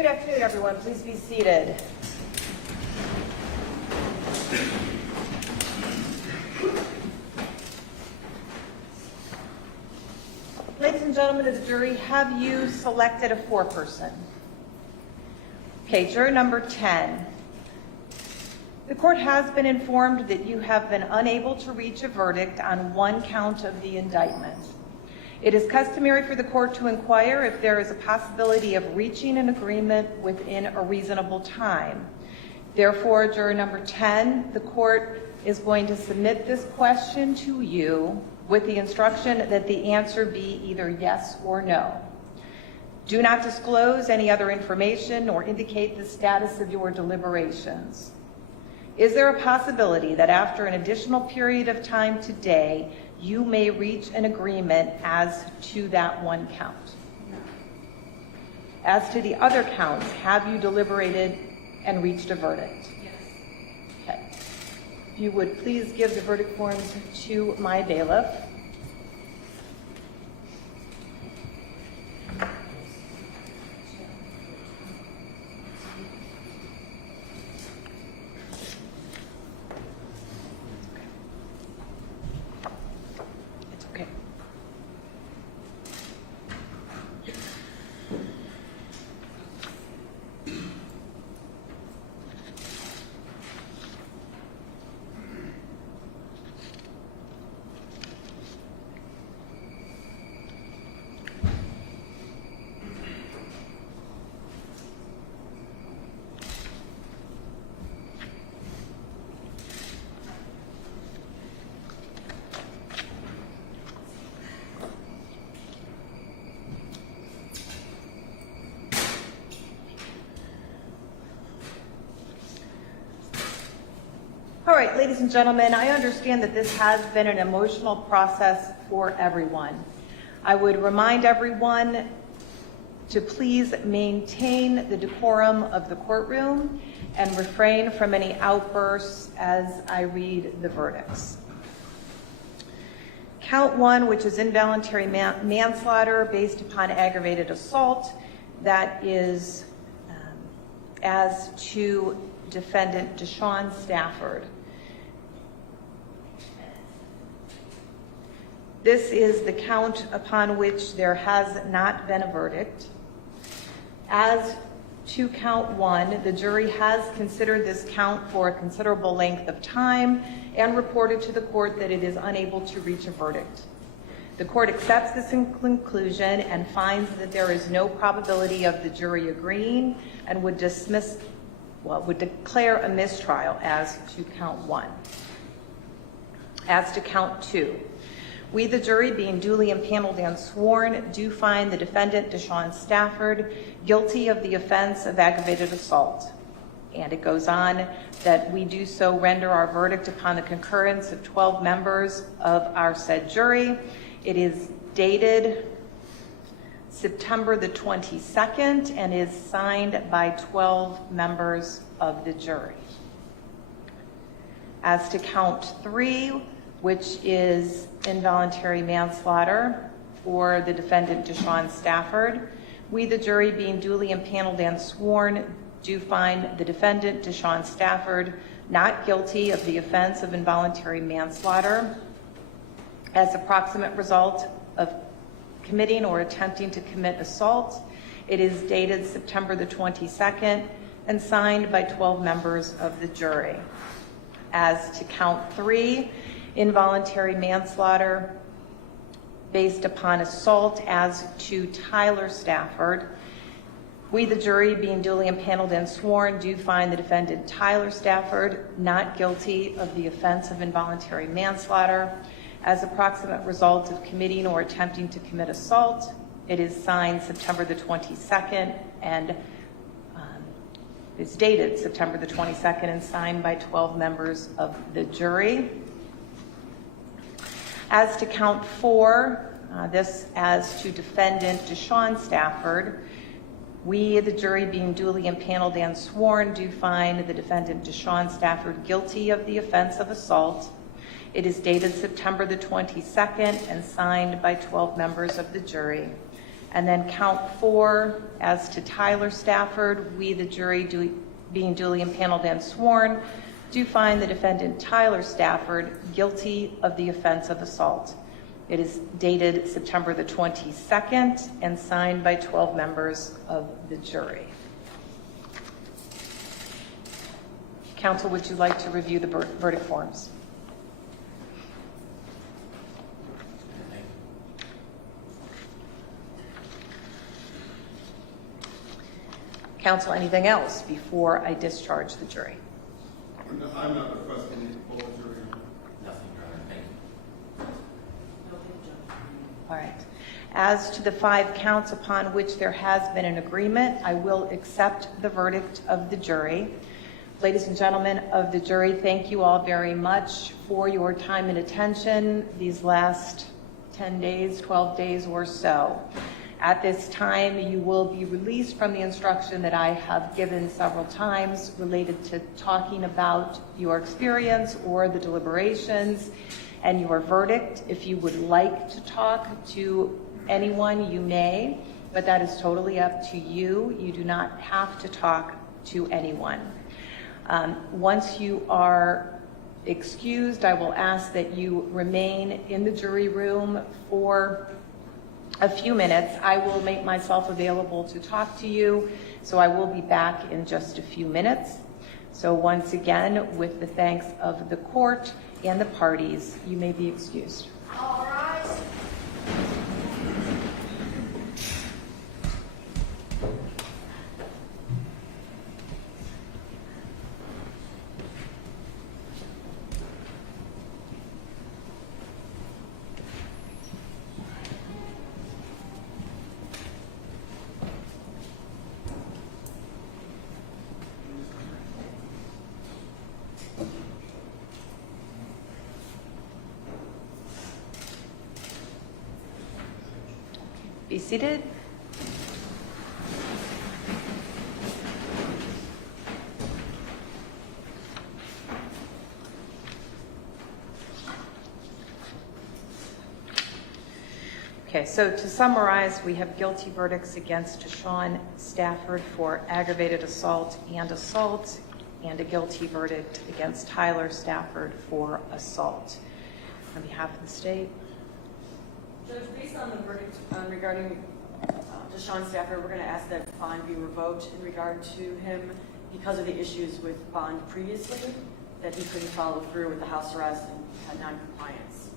Good afternoon, everyone. Please be seated. Ladies and gentlemen of the jury, have you selected a foreperson? Okay, juror number 10. The court has been informed that you have been unable to reach a verdict on one count of the indictment. It is customary for the court to inquire if there is a possibility of reaching an agreement within a reasonable time. Therefore, juror number 10, the court is going to submit this question to you with the instruction that the answer be either yes or no. Do not disclose any other information or indicate the status of your deliberations. Is there a possibility that after an additional period of time today, you may reach an agreement as to that one count? As to the other counts, have you deliberated and reached a verdict? Yes. Okay. If you would please give the verdict forms to my bailiff. All right, ladies and gentlemen, I understand that this has been an emotional process for everyone. I would remind everyone to please maintain the decorum of the courtroom and refrain from any outbursts as I read the verdicts. Count 1, which is involuntary manslaughter based upon aggravated assault, that is as to defendant Deshaun Stafford. This is the count upon which there has not been a verdict. As to count 1, the jury has considered this count for a considerable length of time and reported to the court that it is unable to reach a verdict. The court accepts this conclusion and finds that there is no probability of the jury agreeing and would declare a mistrial as to count 1. As to count 2, we, the jury, being duly impaneled and sworn, do find the defendant, Deshaun Stafford, guilty of the offense of aggravated assault. And it goes on that we do so render our verdict upon the concurrence of 12 members of our said jury. It is dated September the 22nd and is signed by 12 members of the jury. As to count 3, which is involuntary manslaughter for the defendant Deshaun Stafford, we, the jury, being duly impaneled and sworn, do find the defendant Deshaun Stafford not guilty of the offense of involuntary manslaughter as a proximate result of committing or attempting to commit assault. It is dated September the 22nd and signed by 12 members of the jury. As to count 3, involuntary manslaughter based upon assault as to Tyler Stafford, we, the jury, being duly impaneled and sworn, do find the defendant Tyler Stafford not guilty of the offense of involuntary manslaughter as a proximate result of committing or attempting to commit assault. It is signed September the 22nd and is dated September the 22nd and signed by 12 members of the jury. As to count 4, this as to defendant Deshaun Stafford, we, the jury, being duly impaneled and sworn, do find the defendant Deshaun Stafford guilty of the offense of assault. It is dated September the 22nd and signed by 12 members of the jury. And then count 4, as to Tyler Stafford, we, the jury, being duly impaneled and sworn, do find the defendant Tyler Stafford guilty of the offense of assault. It is dated September the 22nd and signed by 12 members of the jury. Counsel, would you like to review the verdict forms? Counsel, anything else before I discharge the jury? I'm not requesting a full jury. Nothing, Your Honor. Thank you. All right. As to the 5 counts upon which there has been an agreement, I will accept the verdict of the jury. Ladies and gentlemen of the jury, thank you all very much for your time and attention these last 10 days, 12 days or so. At this time, you will be released from the instruction that I have given several times related to talking about your experience or the deliberations and your verdict. If you would like to talk to anyone, you may, but that is totally up to you. You do not have to talk to anyone. Once you are excused, I will ask that you remain in the jury room for a few minutes. I will make myself available to talk to you, so I will be back in just a few minutes. So once again, with the thanks of the court and the parties, you may be excused. All rise. Be seated. Okay, so to summarize, we have guilty verdicts against Deshaun Stafford for aggravated assault, and a guilty verdict against Tyler Stafford for assault. On behalf of the state. Judge, based on the verdict regarding Deshaun Stafford, we're going to ask that bond be revoked in regard to him because of the issues with bond previously, that he couldn't follow through with the house arrest and had non-compliance.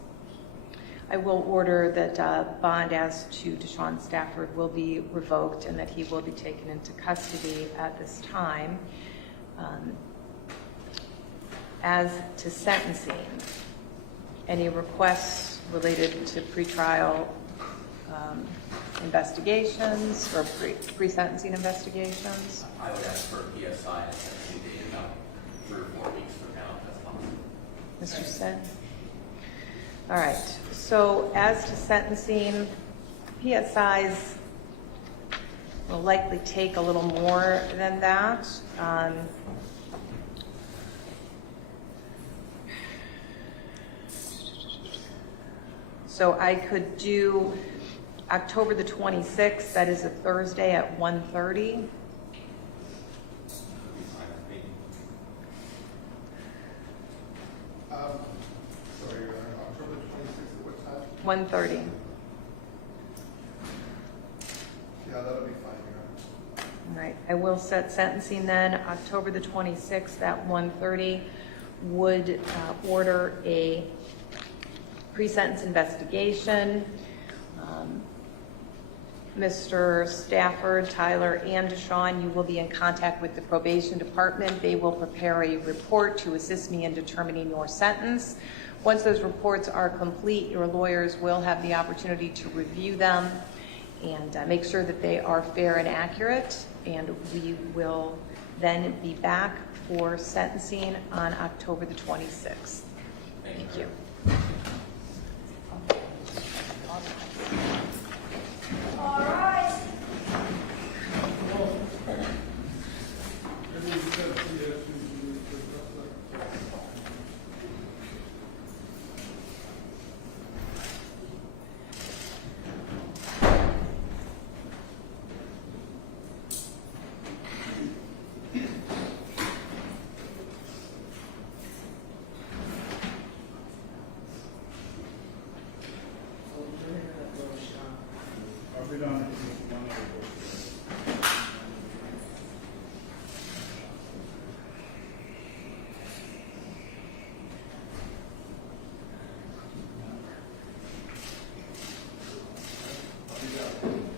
I will order that bond as to Deshaun Stafford will be revoked and that he will be taken into custody at this time. As to sentencing, any requests related to pretrial investigations or pre-sentencing investigations? I would ask for a PSI and sentencing date about 3 or 4 weeks from now, if that's possible. Mr. Sen? All right. So as to sentencing, PSIs will likely take a little more than that. So I could do October the 26th, that is a Thursday at 1:30. Sorry, October 26th at what time? 1:30. Yeah, that'll be fine, Your Honor. All right. I will set sentencing then, October the 26th at 1:30. Would order a pre-sentence investigation. Mr. Stafford, Tyler, and Deshaun, you will be in contact with the probation department. They will prepare a report to assist me in determining your sentence. Once those reports are complete, your lawyers will have the opportunity to review them and make sure that they are fair and accurate. And we will then be back for sentencing on October the 26th. Thank you.